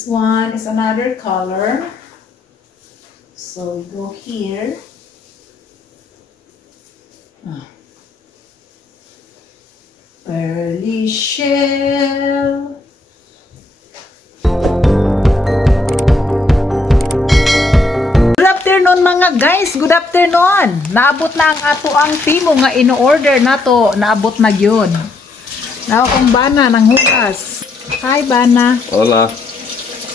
This one is another color. So we go here. Pearly shell. Good afternoon mga guys. Good afternoon. Naabot na ang ato ang timo nga ino-order nato. Naabot na yun. Now kung Bana nang hugas. Hi Bana. Hola.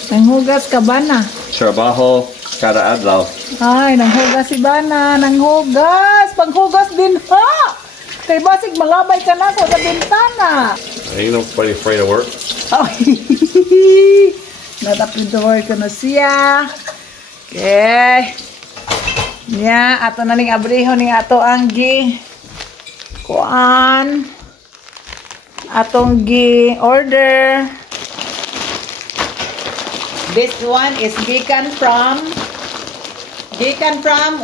Nanghugas ka Bana? Trabajo kada adlaw. Ay, nanghugas si Bana. Nanghugas. Panghugas din ha. Kay basig malabay ka na ko sa bintana. Ain't nobody afraid of work. Oh, natapid to work na siya. Okay. Nya, ato na ning abriho ning ato ang gi kuan. Atong gi order. This one is gikan from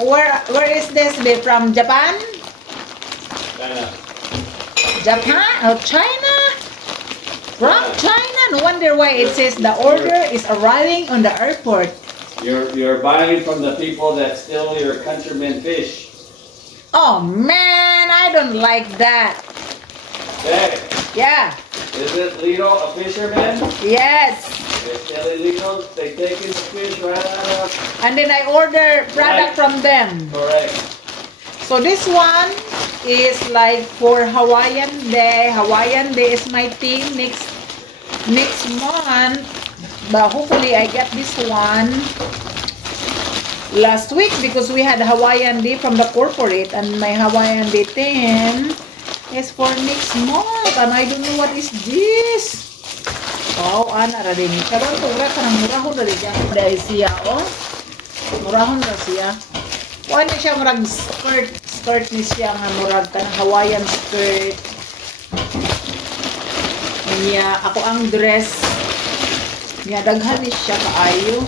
where is this be from Japan? China. Japan? Oh, China? From China? No wonder why it says the order is arriving on the airport. You're buying from the people that steal your countrymen fish. Oh man, I don't like that. Okay. Yeah. Is it Lito a fisherman? Yes. They steal illegal. They taking the fish right out of. And then I order product from them. Correct. So this one is like for Hawaiian Day. Hawaiian Day is my theme next month. But hopefully I get this one last week because we had Hawaiian Day from the corporate and my Hawaiian Day theme is for next month and I don't know what is this. Oh, ana ra din. Karon to ura kanang murahon ra diya. Dai siya oh. Murahon ra siya. Wala siya murag skirt ni siya nga murag kanang Hawaiian skirt. Niya ako ang dress. Niya daghan ni siya kaayo.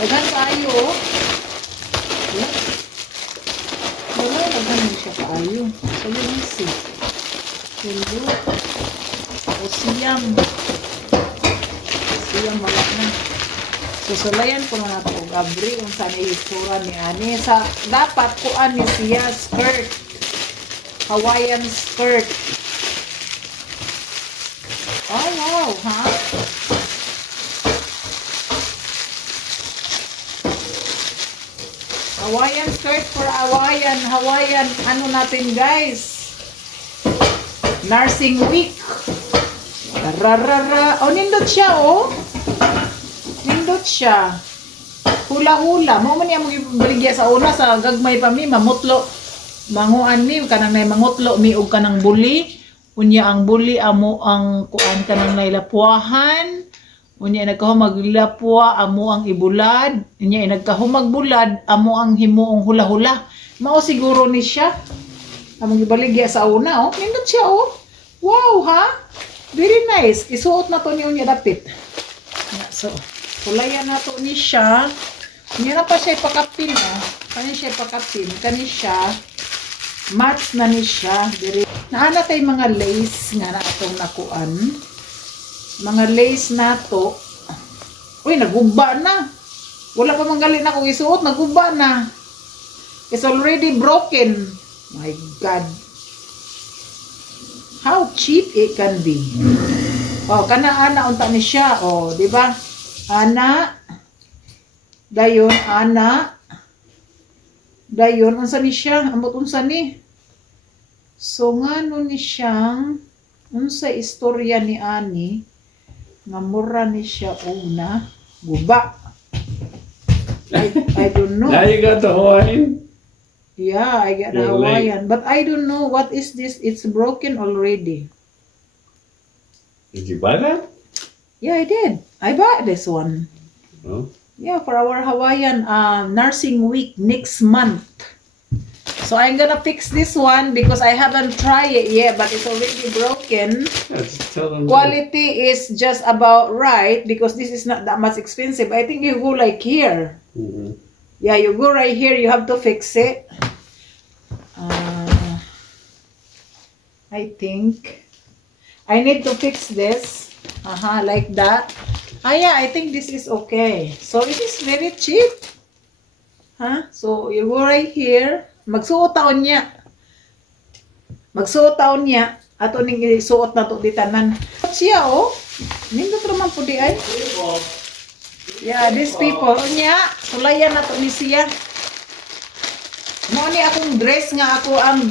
Daghan kaayo oh. Daghan ni siya kaayo. So yun si. Hello. O siyam. Siyam wala na. Susulayan ko na ito. Gabri, kung saan ihistura ni Ani. Dapat kuan ni siya skirt. Hawaiian skirt. Oh, wow, ha? Hawaiian skirt for Hawaiian. Ano natin, guys? Nursing week. Rarara. Oh, nindot siya, oh. Nindot siya. Hula-hula. Mo man niya magbaligya sa una sa gagmay pa mi. Mamutlo. Manguan mi. Kanang may mangutlo mi. O kanang buli. Unya ang buli. Amo ang kuan kanang nailapuahan. Unya nagkahumag-lapua. Amo ang ibulad. Unya nagkahumagbulad. Amo ang himuong hula-hula. Mao siguro ni siya. Among ibaligya sa una, oh. Nindot siya, oh. Wow, ha? Very nice. Isuot na to niyo niya dapit. So, kulayan na to ni siya. Niya na pa siya ipakapin, oh. Kani siya ipakapin. Kani siya. Match na ni siya. Naana tayo mga lace nga na itong nakuan. Mga lace na to. Uy, naguba na. Wala pa manggali na kung isuot. Naguba na. It's already broken. My God. How cheap it can be. Oh, kana ana unta ni siya. Oh, di ba? Ana. Dayon ana. Dayon unsa ni siya? Ambot unsa ni? So ngano ni siyang unsa istorya ni ani nga mura ni siya una guba. I don't know. Now you got the Hawaiian. Yeah, I get the Hawaiian. But I don't know what is this. It's broken already. Did you buy that? Yeah, I did. I bought this one. Oh. Yeah, for our Hawaiian nursing week next month. So I'm gonna fix this one because I haven't tried it yet, but it's already broken. Yeah, just tell them Quality is just about right because this is not that much expensive. I think you go like here. Mm-hmm. Yeah, you go right here. You have to fix it. I think I need to fix this. Like that. Yeah, I think this is okay. So it is very cheap. Huh? So you go right here. Magsuot taon niya. Magsuot taon niya. Ato ning isuot na to ditanan. Siya oh. Nindot naman po di ay. Yeah, these people. Niya, sulayan na to ni siya. Mo ni akong dress nga ako ang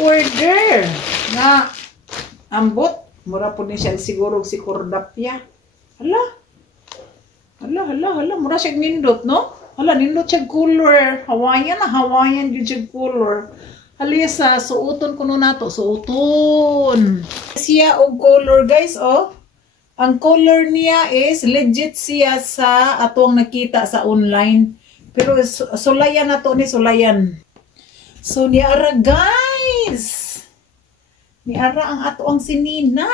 order nga ambot. Mura po ni siya siguro si Cordapia. Hala. Mura siya nindot, no? Hala, nindot siya color. Hawaiian yun siya color. Halisa, suoton ko no nato. Suoton. Siya og color, guys, oh. Ang color niya is legit siya sa atong nakita sa online. Pero sulayan na to ni sulayan. So, niara, guys. Niara ang ato ang sinina.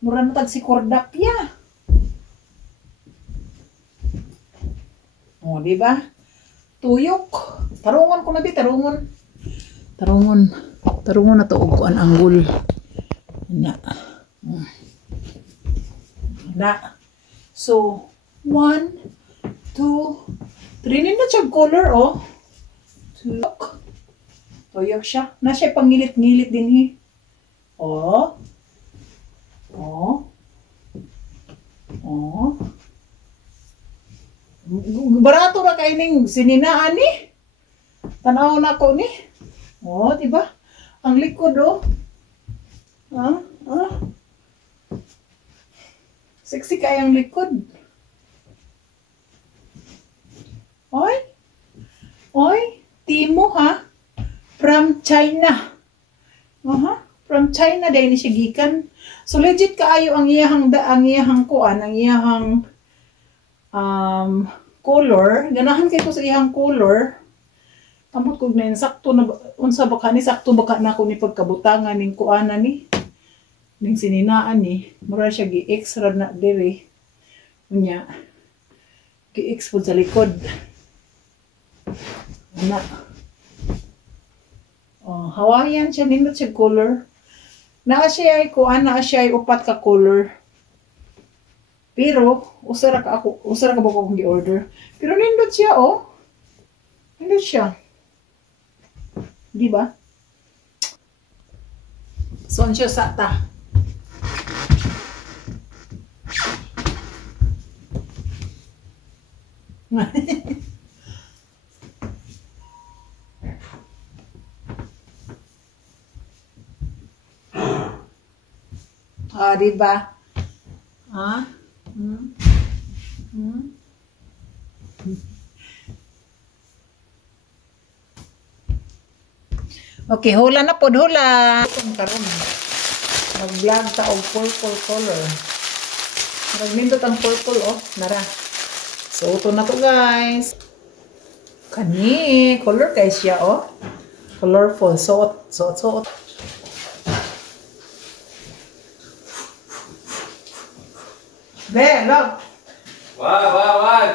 Mura na tag si Cordapia. O, diba? Tuyok. Tarungon ko na di, tarungon. Tarungon na to og kuan anggol. Na. So, 1, 2, 3. Nindot siya color, oh. Tuyok siya. Na siya pangilit-ngilit din, eh. Oh. Barato na kaining sininaan, ni. Tanaw na ko, ni. Oh, diba? Ang likod, oh. Sexy kayang likod. Oy, Timo, ha? From China. From China dahil ni siya gikan. So legit kaayo ang iyahang color. Ganahan kay ko sa iyahang color. Kamot ko na sakto na unsa baka ni sakto baka na ko ni pagkabutangan ning kuana ni ning sininaan ni. Mura siya gi-extra na diri. Unya gi-expose sa likod. Hawaiian siya, nindot siya color. Naa siya ay upat ka color. Pero, usara ka ba akong gi-order. Pero nindot siya, oh. Nindot siya. Diba? Son siya sata. Diba? Okay, hula na po, hula. Karon. Mag-vlog ta og purple color. Nagmindot ang purple, oh. Nara. So, ito na to, guys. Kani, color guys siya, oh. Colorful. Suot. There, look. What?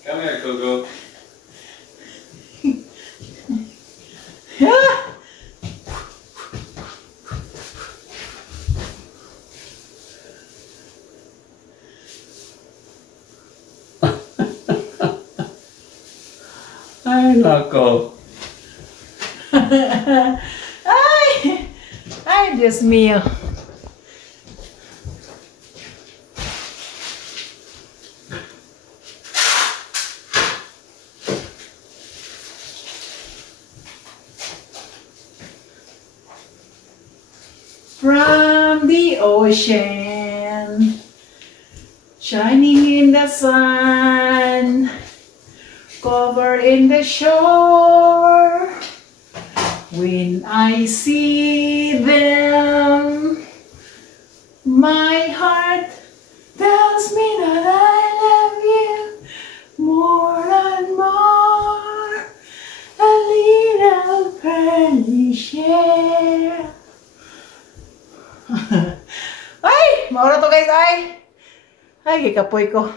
Come here, Coco. Ay, nako. Ay, Dios mío. From the ocean, shining in the sun, covered in the shore, when I see them, my heart tells me that I love you more and more, a little pearly share. Ay! Maura to guys, ay! Ay, kikapoy ko.